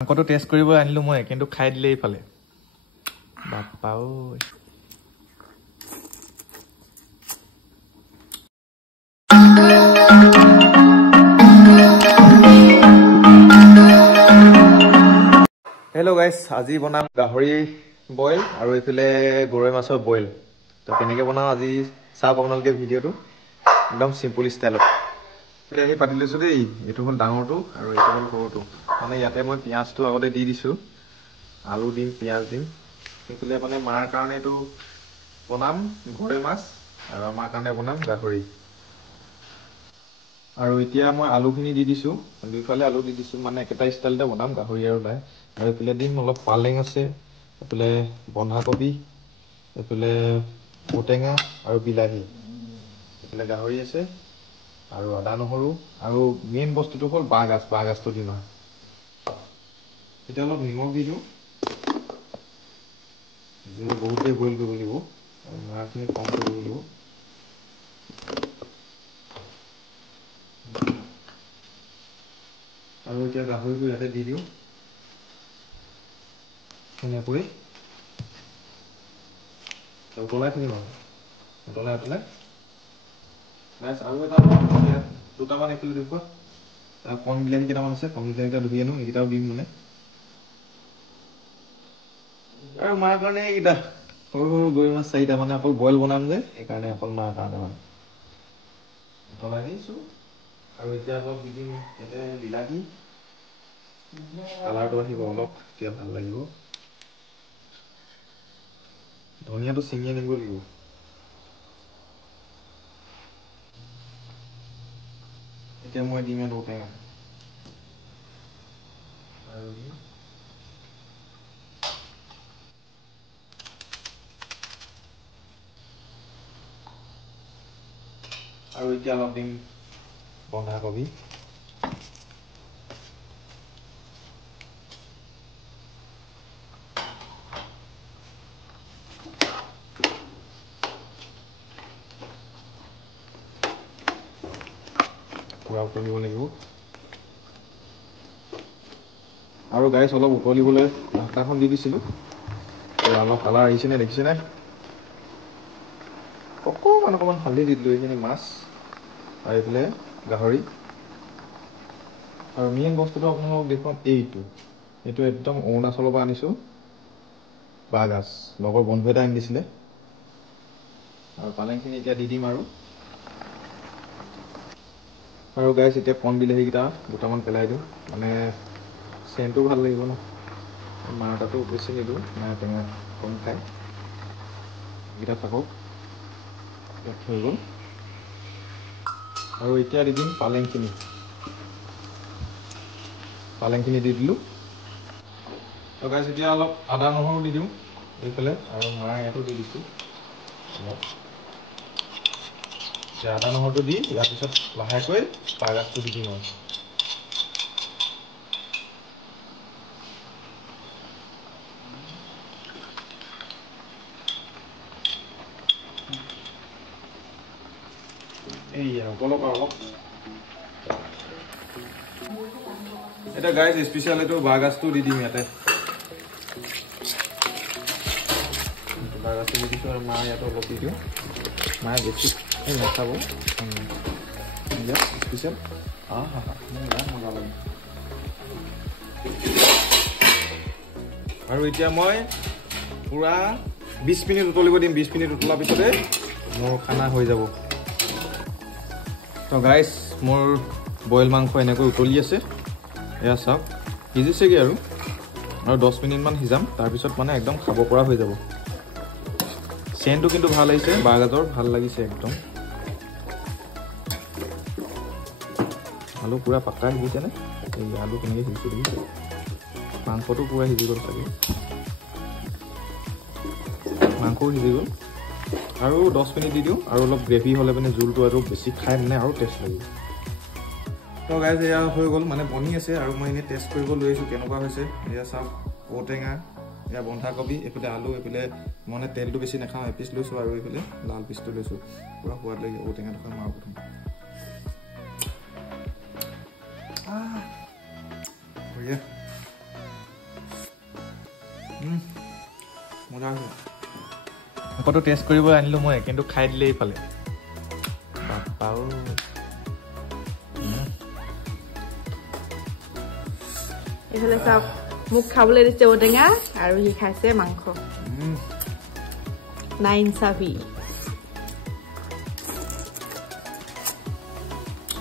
মাংসটো টেষ্ট কৰিব আনিলো মই কিন্তু খাই দিলে এইফালে বাপ্পা ঐ হেল্ল' গাইজ আজি বনাম গাহৰি বইল আৰু এইফালে গৰৈ মাছৰ বইল তো কেনেকৈ বনাওঁ আজি চাওক আপোনালোকে ভিডিঅ'টো একদম চিম্পুল ষ্টাইলত কেৰাহী পাতি লৈছোঁ দেই এইটো হ'ল ডাঙৰটো আৰু এইটো হ'ল সৰুটো মানে ইয়াতে মই পিঁয়াজটো আগতে দি দিছোঁ আলু দিম পিঁয়াজ দিম সেইফালে মানে মাৰ কাৰণে এইটো বনাম গৰৈ মাছ আৰু আমাৰ কাৰণে বনাম গাহৰি আৰু এতিয়া মই আলুখিনি দি দিছোঁ দুইফালে আলু দি দিছোঁ মানে একেটা ষ্টাইলতে বনাম গাহৰি আৰু লাই আৰু এইফালে দিম অলপ পালেং আছে এইফালে বন্ধাকবি এইফালে ঔটেঙা আৰু বিলাহী এইফালে গাহৰি আছে আৰু আদা নহৰু আৰু মেইন বস্তুটো হ'ল বাঁহগাজটো দিম আৰু এতিয়া অলপ নিমখ দি দিওঁ বহুতেই বইল কৰিব লাগিব আৰু মাছখিনি কম কৰিব লাগিব আৰু এতিয়া গাহৰিটো ইয়াতে দি দিওঁ ধুনীয়াকৈ উতলাই থাকিম আৰু উতলাই পেলাই নাইচ আৰু এটা দুটামান এইফালে দেখুৱা কণ বিলাহী কেইটামান আছে কণ বিলাহীকেইটা ধুই আনো এইকেইটাও দিম মানে আৰু মাৰ কাৰণে এইকেইটা সৰু সৰু গৰৈ মাছ চাৰিটা মানে অকল বইল বনাম যে সেইকাৰণে অকল মাৰ কাৰণে মানে উতলাই দিছোঁ আৰু এতিয়া অলপ দি দিম ইয়াতে বিলাহী কালাৰটো আহিব অলপ তেতিয়া ভাল লাগিব ধনিয়াটো ছিঙি আনিব লাগিব এতিয়া মই দিম ইয়াত ঔটেঙা আৰু দিম আৰু এতিয়া অলপ দিম বন্ধাকবি পুৰা উতলিব লাগিব আৰু গাইছ অলপ উতলিবলৈ ঢাকনাখন দি দিছিলোঁ অলপ কালাৰ আহিছে নে দেখিছে নে অকণমান হালধি দি দিলোঁ এইখিনি মাছ আৰু এইফালে গাহৰি আৰু মেইন বস্তুটো আপোনালোকক দেখুৱাম এইটো একদম অৰুণাচলৰ পৰা আনিছোঁ বাঁহগাজ লগৰ বন্ধু এটা আনি দিছিলে আৰু পালেংখিনি এতিয়া দি দিম আৰু গাইছ এতিয়া কণ বিলাহীকেইটা দুটামান পেলাই দিওঁ মানে চেণ্টটো ভাল লাগিব ন মাৰ তাতো বেছি নিদিওঁ মায়ে টেঙা কম খায় এইকেইটা থাকক ইয়াত হৈ গ'ল আৰু এতিয়া দি দিম পালেংখিনি দি দিলোঁ আৰু গাইছ এতিয়া অলপ আদা নহৰু দি দিওঁ এইফালে আৰু মাৰ ইয়াতো দি দিছোঁ এতিয়া আদা নহৰুটো দি ইয়াৰ পিছত লাহেকৈ বাঁহগাজটো দি দিম আৰু অলপ এতিয়া গাইছ স্পেচিয়েল এইটো বাঁহগাজটো দি দিম ইয়াতে বাঁহগাজটো দি দিছোঁ আৰু মাৰ ইয়াতো অলপ দি দিওঁ মায়ে বেছি নাখাব স্পেচিয়েল মজা লাগে আৰু এতিয়া মই পুৰা 20 মিনিট উতলিব দিম 20 মিনিট উতলাৰ পিছতে মোৰ খানা হৈ যাব তো গাইছ মোৰ বইল মাংস এনেকৈ উতলি আছে এয়া চাওক সিজিছেগৈ আৰু 10 মিনিটমান সিজাম তাৰপিছত মানে একদম খাব পৰা হৈ যাব চেণ্টটো কিন্তু ভাল আহিছে বাঁহগাজৰ ভাল লাগিছে একদম আলু পুৰা পাক্কা সিজিছেনে এই আলু কেনেকৈ সিজিছে দেখিছে মাংসটো পুৰা সিজি গ'ল চাগে মাংসও সিজি গ'ল আৰু 10 মিনিট দি দিওঁ আৰু অলপ গ্ৰেভি হ'লে মানে জোলটো আৰু বেছি খাই মানে আৰু টেষ্ট লাগিব তো গাইজ এয়া হৈ গ'ল মানে বনি আছে আৰু মই এনেই টেষ্ট কৰিব লৈ আহিছোঁ কেনেকুৱা হৈছে এয়া চাওক ঔটেঙা এয়া বন্ধাকবি এইফালে আলু এইফালে মানে তেলটো বেছি নাখাওঁ এপিচ লৈছোঁ আৰু এইফালে লাল পিচটো লৈছোঁ পুৰা সোৱাদ লাগি ঔটেঙাটো খাই মাৰ প্ৰথম বঢ়িয়া মজা আছে আকতো টেষ্ট কৰিব আনিলো মই কিন্তু খাই দিলেই পালে বাপাও এইফালে চাওক মোক খাবলৈ দিছে ঔটেঙা আৰু সি খাইছে মাংস নাইনচাবি